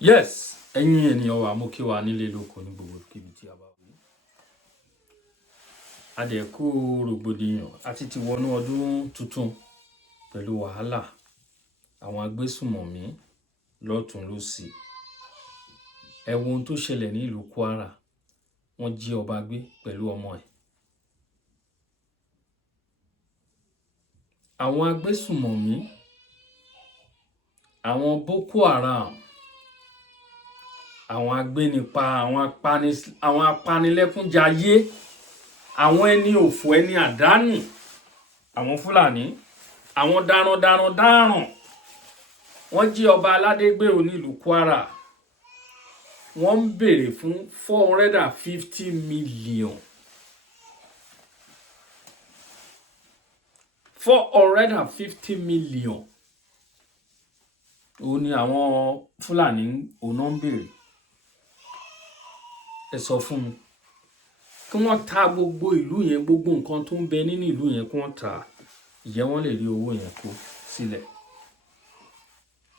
Yes, ẹ̀yin ènìyàn wa mo kí wa nílé lóko ní gbogbo kíbi tí a bá wí. A dẹ̀ kú rògbòdìyàn àti ti wọnú ọdún tuntun pẹ̀lú wàhálà àwọn agbésùmọ̀mí lọ́tùn lósì. Ẹ wo ohun tó ṣẹlẹ̀ ní ìlú Kwara. Wọ́n jí ọba gbé pẹ̀lú ọmọ ẹ̀. Àwọn agbésùmọ̀mí, àwọn Boko Haram, àwọn agbénipa, àwọn apanilẹ́kúnjayé, àwọn ẹni òfò, ẹni àdánù, àwọn Fúlàní, àwọn darandaran. Wọ́n jí ọba aládé gbé ní ìlú Kwara. Wọ́n ń béèrè fún 450 million. 450 million. Ó ní àwọn Fúlàní òun ń béèrè. Ẹ sọ fún mi. Kí wọ́n ta gbogbo ìlú yẹn, gbogbo nǹkan tó ń bẹ nínú ìlú yẹn kí wọ́n ta. Ǹjẹ́ wọ́n lè rí owó yẹn kó sílẹ̀?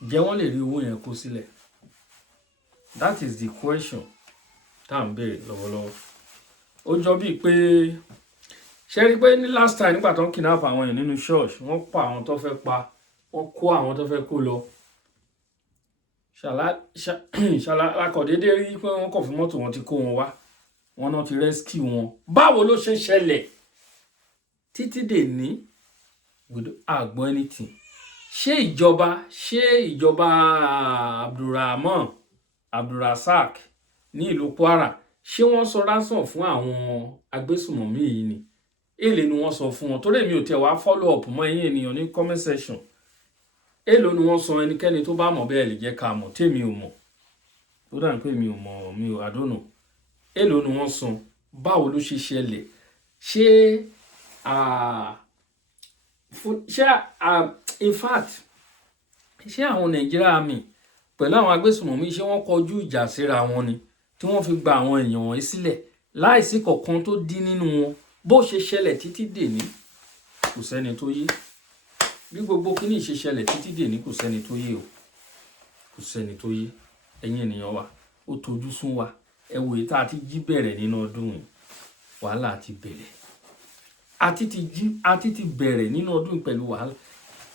Ǹjẹ́ wọ́n lè rí owó yẹn kó sílẹ̀? That is the question tá à ń béèrè lọ́wọ́lọ́wọ́. Ó jọ bíi pé ṣe rí pé ní last time nígbà tó ń kidnap àwọn èèyàn nínú church, wọ́n pa àwọn tó fẹ́ pa, wọ́n kó àwọn tó fẹ́ kó lọ. Ṣàlàkọ̀dédé rí pé wọ́n kọ̀ fún mọ́tò wọn ti kó wọn wá. Wọ́n náà ti rescue wọn. Báwo ló ṣe ṣẹlẹ̀? Títí dè ní àgbọ̀ anything. Ṣé ìjọba Abdulrasaq ní ìlú Kwara, ṣé wọ́n sọ ransom fún àwọn agbésùmọ̀mí yìí ni? Èlé ni wọ́n sọ fún wọn. Torí èmi ò tẹ̀ wá follow up mọ́ ẹ̀yin ènìyàn ní comment section. Èló ni wọ́n sọ? Ẹnikẹ́ni tó bá mọ̀ bẹ́ẹ̀ lè jẹ́ ká mọ̀. Tèmi ò mọ̀. Ó dà pé mi ò mọ̀, I don't know. Èló ni wọ́n sọ? Báwo ló ṣe ṣẹlẹ̀? In fact, ṣé àwọn Nigeria Army pẹ̀lú àwọn agbésùmọ̀mí ṣé wọ́n kọjú ìjà síra wọn ni tí wọ́n fi gba àwọn èèyàn wọ̀nyí sílẹ̀ láìsí kọ̀ọ̀kan tó dín nínú wọn? Bó ṣe ṣẹlẹ̀ títí dèní kò sẹ́ni tó yé. Bí gbogbo kíní ṣe ṣẹlẹ̀ títí dèní kò sẹ́ni tó yé o. Kò sẹ́ni tó yé. Ẹ̀yin ènìyàn wa, ó tojú sún wa. Ẹ wòye tá a ti jí bẹ̀rẹ̀ nínú ọdún yìí. Wàhálà ti bẹ̀rẹ̀. Àti ti bẹ̀rẹ̀ nínú ọdún yìí pẹ̀lú wàhálà.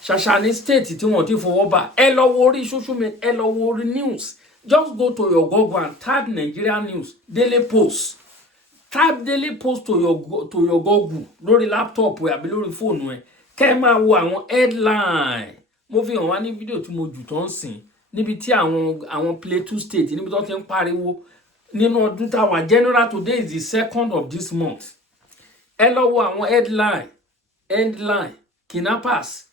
Ṣàṣàní state tí wọ́n ti fọwọ́ bà. Ẹ lọ wo orí social media, ẹ lọ wo orí news. Just go to your Google and type Nigeria News, Daily Post. Type Daily Post to your Google lórí laptop ẹ àbí lórí fóònù ẹ. Kẹ́ máa wo àwọn headline. Mo fi hàn wá ní fídíò tí mo jù tó ń sìn níbi tí àwọn Plateau State níbi tó ti ń pariwo nínú ọdún táwa. General, today is the 2nd of this month. Ẹ lọ wo àwọn headline kidnappers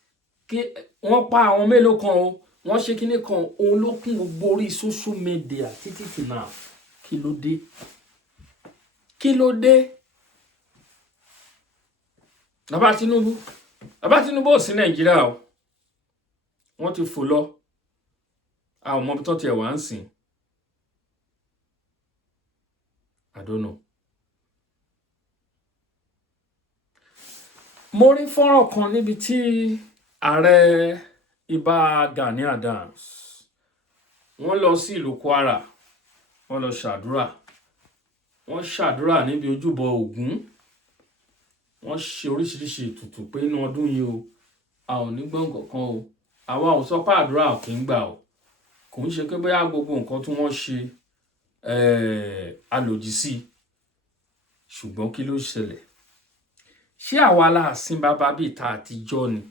kí wọ́n pa àwọn mélòó kan o, wọ́n ṣe kíní kan, òun ló kún gbogbo orí social media títí tí náà. Kí ló dé? Kí ló dé? Bàbá Tinubu ò sí Nàìjíríà o. Wọ́n ti fò lọ. A ò mọ bí tó tiẹ̀ wá ń sìn. I don't know. Mo rí fọ́nrán kan níbi tí ààrẹ Ìbà Gani Adams wọ́n lọ sí ìlú Kwara. Wọ́n lọ ṣàdúrà. Wọ́n ṣàdúrà níbi ojúbọ Ògún. Wọ́n ṣe oríṣiríṣi ètùtù pé inú ọdún yìí o, a ò ní gbọ́n kankan o. Àwa ò sọ pé àdúrà ò kí ń gbà o. Kò ń ṣe pé bóyá gbogbo nǹkan tí wọ́n ṣe alòdì sí. Ṣùgbọ́n kí ló ṣẹlẹ̀? Ṣé àwa la sin bàbá bíi ta àtijọ́ ni?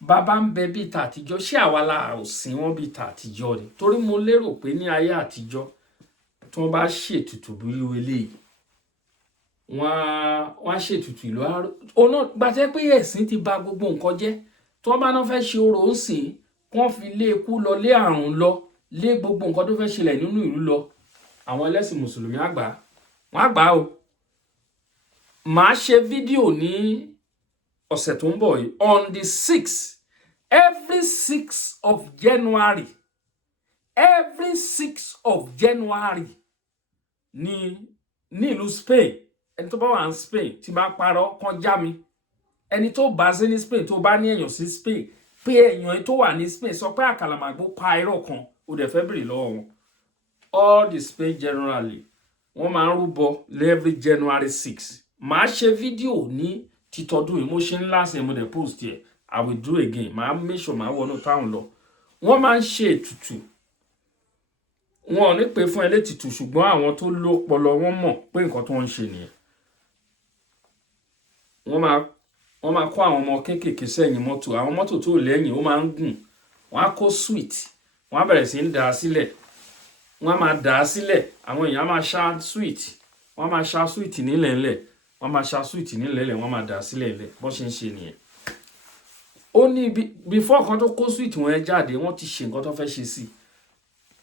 Bàbá ń bẹ bíi ta àtijọ́. Ṣé àwa la ò sin wọn bíi ta àtijọ́ ni? Torí mo lérò pé ní ayé àtijọ́ tí wọ́n bá ṣètùtù bí irú eléyìí, wọ́n á ṣètùtù ìlú ọ̀nà gbàtẹ́ pé ẹ̀sìn ti bà gbogbo nǹkan jẹ́. Tí wọ́n bá náà fẹ́ ṣe orò ń sìn, wọ́n fi lé ikú lọ, lé àrùn lọ, lé gbogbo nǹkan tó fẹ́ ṣẹlẹ̀ nínú ìlú lọ. Àwọn ẹlẹ́sìn mùsùlùmí àgbà, wọ́n àgbà o. Màá ṣe fídíò ní ọ̀sẹ̀ tó ń bọ̀ yìí on the 6th. Every 6th of January. Every 6th of January ní ìlú Spain. Ẹni tó bá wà ní Spain tí bá parọ́ kan já mi. Ẹni tó bá sí ní Spain tó bá ní èèyàn sí Spain pé èèyàn tó wà ní Spain sọ pé Àkàlàmàgbò pa irọ́ kan ó dẹ̀ fẹ́ bèrè lọ́wọ́ wọn. All the Spain generally wọ́n máa ń rúbọ every January 6. Màá ṣe fídíò ní títọ́dún yìí mo ṣe ńlá sí mo dẹ̀ post ẹ̀. I will do again. Màá make sure màá wọnú town lọ. Wọ́n máa ń ṣe ètùtù. Wọn ò ní pè fún ẹlẹ́tùtù ṣùgbọ́n àwọn tó lọ́pọlọ wọ́n mọ̀ pé nǹkan tó ń ṣe nìyẹn. Wọ́n máa kó àwọn ọmọ kéékèèké sẹ́yìn mọ́tò. Àwọn mọ́tò tó lẹ́yìn ó máa ń gùn. Wọ́n á kó sweet. Wọ́n á bẹ̀rẹ̀ sí ń dà á sílẹ̀. Wọ́n á máa dà á sílẹ̀. Àwọn èèyàn á máa ṣá sweet. Wọ́n á máa ṣá sweet nílẹ̀ ńlẹ̀. Wọ́n á máa ṣá sweet nílẹ̀ ńlẹ̀. Wọ́n á máa dà á sílẹ̀ ńlẹ̀. Bó ṣe ń ṣe nìyẹn. Ó ní before kan tó kó sweet wọn jáde wọ́n ti ṣe nǹkan tó fẹ́ ṣe sí.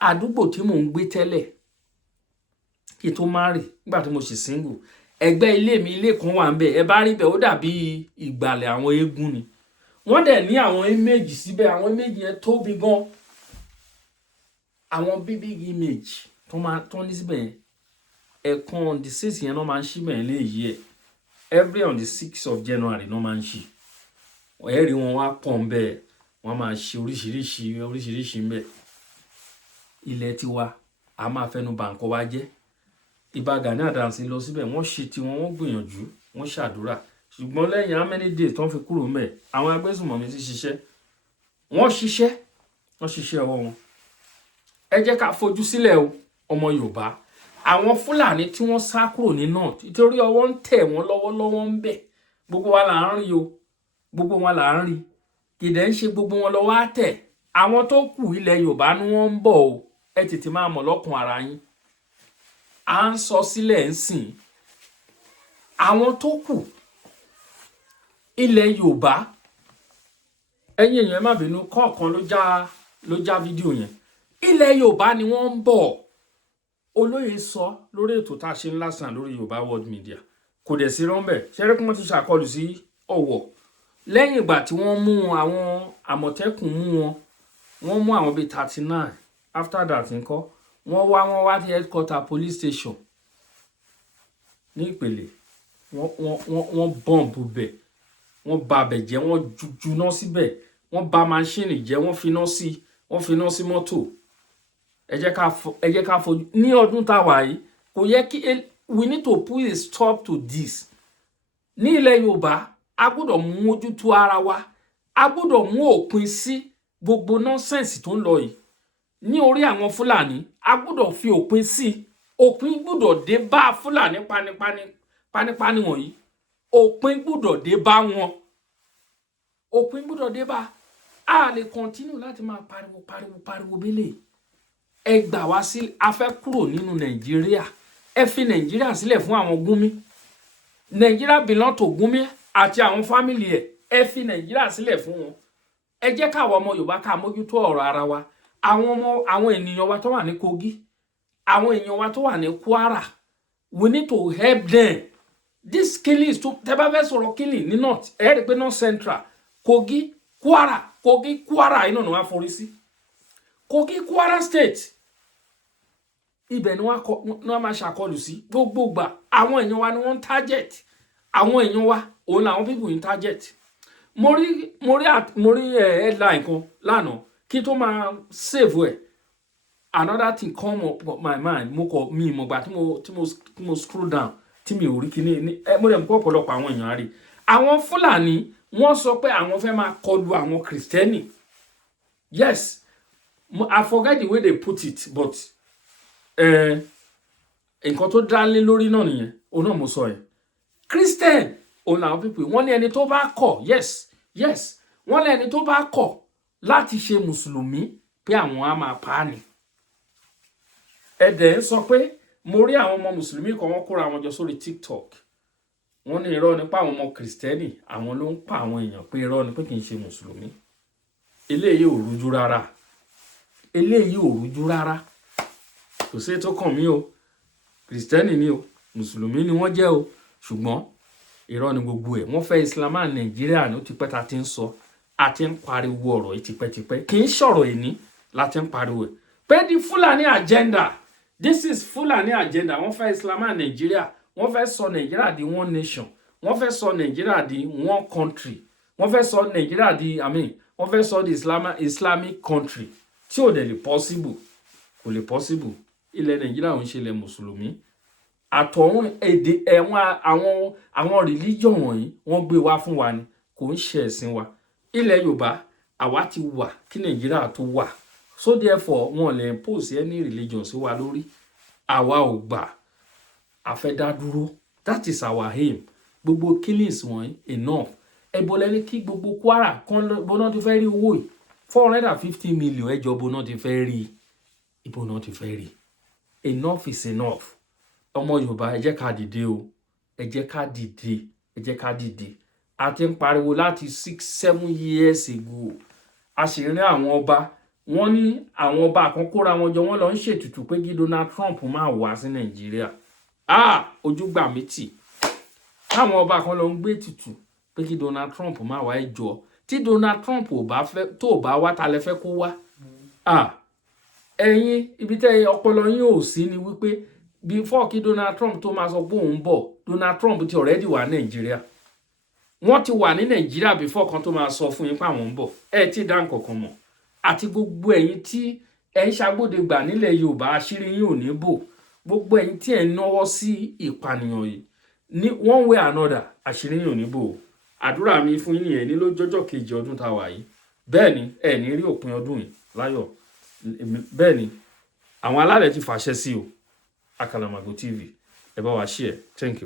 Àdúgbò tí mò ń gbé tẹ́lẹ̀ kí tó marry nígbà tí mo ṣì single. Ẹgbẹ́ ilé mi ilé kan wà ńbẹ̀. Ẹ bá rí bẹ̀ ó dàbí ìgbàlẹ̀ àwọn eégún ni. Wọ́n dẹ̀ ní àwọn image síbẹ̀. Àwọn image yẹn tóbi gan. Àwọn big image tó ní síbẹ̀ yẹn. Ẹ̀kan on the 6th yẹn náà máa ń ṣí bẹ̀ lé yìí ẹ̀. Every on the 6th of January náà máa ń ṣí. Ẹ̀rí wọn wá pọ̀ ńbẹ̀. Wọ́n máa ṣe oríṣiríṣi ńbẹ̀. Ilẹ̀ tiwa a máa fẹnu bà nǹkan wa jẹ́. Ìbà Gani Adams lọ síbẹ̀ wọ́n ṣe tiwọn wọ́n gbìyànjú wọ́n ṣàdúrà ṣùgbọ́n lẹ́yìn how many days tó ń fi kúrò ńbẹ̀ àwọn agbésùnmọ̀mí ti ṣiṣẹ́ wọ́n ṣiṣẹ́ ọwọ́ wọn. Ẹ jẹ́ ká fojú sílẹ̀ o ọmọ Yorùbá àwọn Fúlàní tí wọ́n sá kúrò ní north nítorí ọwọ́ ń tẹ̀ wọ́n lọ́wọ́lọ́wọ́ ń bẹ̀ gbogbo wa là ń rí o gbogbo wọn là ń rí kìdẹ̀ ń ṣe gbogbo wọn lọ́wọ́ á tẹ̀ àwọn tó kù ilẹ̀ Yorùbá ni wọ́n ń bọ̀ o ẹ tètè máa mọ̀ lọ́kùn ara yín à ń sọ sílẹ̀ ń sìn àwọn tó kù ilẹ̀ Yorùbá ẹ̀yin èèyàn má bínú kọ̀ọ̀kan ló já fídíò yẹn ilẹ̀ Yorùbá ni wọ́n ń bọ̀ olóyè sọ lórí ètò tá a ṣe ńlá sàn lórí Yorùbá World Media kò dẹ̀ sí rọ́ńbẹ̀ ṣẹ́rẹ́ kí wọ́n ti ṣàkọlù sí Ọ̀wọ̀ lẹ́yìn ìgbà tí wọ́n mú àwọn Àmọ̀tẹ́kùn wọ́n mú àwọn bíi 39 after that ńkọ́ wọ́n wá sí headquarter police station ní Ìpèlè wọ́n bọ́ǹbù bẹ̀ wọ́n ba bẹ̀ jẹ́ wọ́n juná síbẹ̀ wọ́n ba máṣíìnì jẹ́ wọ́n finá sí mọ́tò ẹ jẹ́ ká fojú ní ọdún tá a wà yìí kò yẹ kí we need to put a stop to this ní ilẹ̀ Yorùbá a gbọ́dọ̀ mú ojútùú ara wa a gbọ́dọ̀ mú òpin sí gbogbo nọ́sẹ̀nsì tó ń lọ yìí ní orí àwọn Fúlàní a gbọ́dọ̀ fi òpin sí òpin gbọ́dọ̀ dé bá Fúlàní panipani wọ̀nyí òpin gbọ́dọ̀ dé bá wọn òpin gbọ́dọ̀ dé bá a lè continue láti máa pariwo bílẹ̀ ẹ gbà wá sí a fẹ́ kúrò nínú Nàìjíríà ẹ fi Nàìjíríà sílẹ̀ fún àwọn Gúnmi Nàìjíríà belong to Gúnmi àti àwọn fámìlì ẹ fi Nàìjíríà sílẹ̀ fún wọn ẹ jẹ́ káwọn ọmọ Yorùbá ká mójútó ọ̀rọ̀ ara wa àwọn ènìyàn wa tó wà ní Kogi àwọn èèyàn wa tó wà ní Kwara we need to help them this killing is too tẹ́ bá fẹ́ sọ̀rọ̀ killing ní north ẹ rí pé north central Kogi Kwara iná ni wọ́n forí sí Kogi Kwara state ibẹ̀ ni wọ́n máa ṣàkọlù sí gbogbo gbà àwọn èèyàn wa ni wọ́n target àwọn èèyàn wa òun làwọn people in target mo rí headline kan lánàá kí tó máa save another thing come up my mind mo kọ mi mo gbà tí mo scroll down tí mi ò rí kíní mo dẹ̀ mú ọ̀pọ̀lọpọ̀ àwọn èèyàn rí àwọn Fúlàní wọ́n sọ pé àwọn fẹ́ máa kọlù àwọn Kristẹni yes I forget the way they put it but nǹkan tó dá lé lórí náà nìyẹn òun náà mo sọ yẹn Christian òun làwọn people wọ́n ní ẹni tó bá kọ̀ yes wọ́n ní ẹni tó bá kọ̀ láti ṣe mùsùlùmí pé àwọn á máa pa á ni ẹ̀dẹ̀ ń sọ pé mo rí àwọn ọmọ mùsùlùmí kan wọ́n kóra wọn jọ sórí TikTok wọ́n ní irọ́ nípa àwọn ọmọ kìrìsìtẹ́nì àwọn ló ń pa àwọn èèyàn pé irọ́ ni pé kì í ṣe mùsùlùmí eléyìí ò rújú rárá kò sí tó kàn mí o kìrìsìtẹ́nì ni o mùsùlùmí ni wọ́n jẹ́ o ṣùgbọ́n irọ́ ni gbogbo ẹ̀ wọ́n fẹ́ Islam Nàìjíríà ní ó ti pẹ́ ta ti ń sọ àti ń pariwo ọ̀rọ̀ yìí tipẹ́tipẹ́ kì í ṣọ̀rọ̀ ìní láti ń pariwo ẹ̀ pé the Fulani agenda this is Fulani agenda wọ́n fẹ́ Islam Nàìjíríà wọ́n fẹ́ sọ Nàìjíríà di one nation wọ́n fẹ́ sọ Nàìjíríà di one country wọ́n fẹ́ sọ Nàìjíríà di wọ́n fẹ́ sọ di Islamic country tí ò dẹ̀ lè possible, kò lè possible. Ilẹ̀ Nàìjíríà ń ṣe ilẹ̀ mùsùlùmí. Àtọ̀hún èdè àwọn religion wọ̀nyí wọ́n gbé wá fún wa ni, kò ń ṣe ẹ̀sìn wa. Ilẹ̀ Yorùbá àwa ti wà kí Nàìjíríà tó wà, so therefore wọn lè impose any religion sí wa lórí. Àwa ò gbà, a fẹ́ dá dúró. That is our aim. Gbogbo killings wọ̀nyí enough. Ẹbọ lẹ́ni kí gbogbo Kwara kan bọ́nà ti fẹ́ rí owó yìí 450 million ẹjọ́ bọ́nà ti fẹ́ rí, ìbọnà ti fẹ́ rí. Enough is enough. Ọmọ Yorùbá ẹ jẹ́ ká dìde o, ẹ jẹ́ ká dìde, ẹ jẹ́ ká dìde. A ti ń pariwo láti 6-7 years ago. A sì rí àwọn ọba, wọ́n ní àwọn ọba kan kóra wọn jọ, wọ́n lọ ń ṣètùtù pé kí Donald Trump máa wá sí Nàìjíríà. Ojú gbà mí tì. Táwọn ọba kan lọ ń gbé ètùtù pé kí Donald Trump máa wá, ẹjọ́. Tí Donald Trump tó bá wá, ta lẹ fẹ́ kó wá? Ẹ̀yin ibi tẹ́ ọpọlọ yín ò sí ni wípé before kí Donald Trump tó máa sọ pé òun bọ̀, Donald Trump ti already wà Nàìjíríà. Wọ́n ti wà ní Nàìjíríà before kan tó máa sọ fún yín pé àwọn ń bọ̀. Ẹ ti dá nǹkan kan mọ̀. Àti gbogbo ẹ̀yin tí ẹ ń ṣagbódegbà nílẹ̀ Yorùbá, àṣírí yín ò ní bò. Gbogbo ẹ̀yin tí ẹ ń náwó sí ìpànìyàn yìí ní one way or another, àṣírí yín ò ní bò. Àdúrà mi fún yín nìyẹn ní lọ́jọ́ kejì ọdún tá wà yìí. Bẹ́ẹ̀ ni ẹ ní rí òpin ọdún yìí láyọ̀. Bẹ́ẹ̀ ni àwọn alálẹ̀ ti fàṣẹ sí o. Akalamago TV, ẹ bá wa share. Thank you.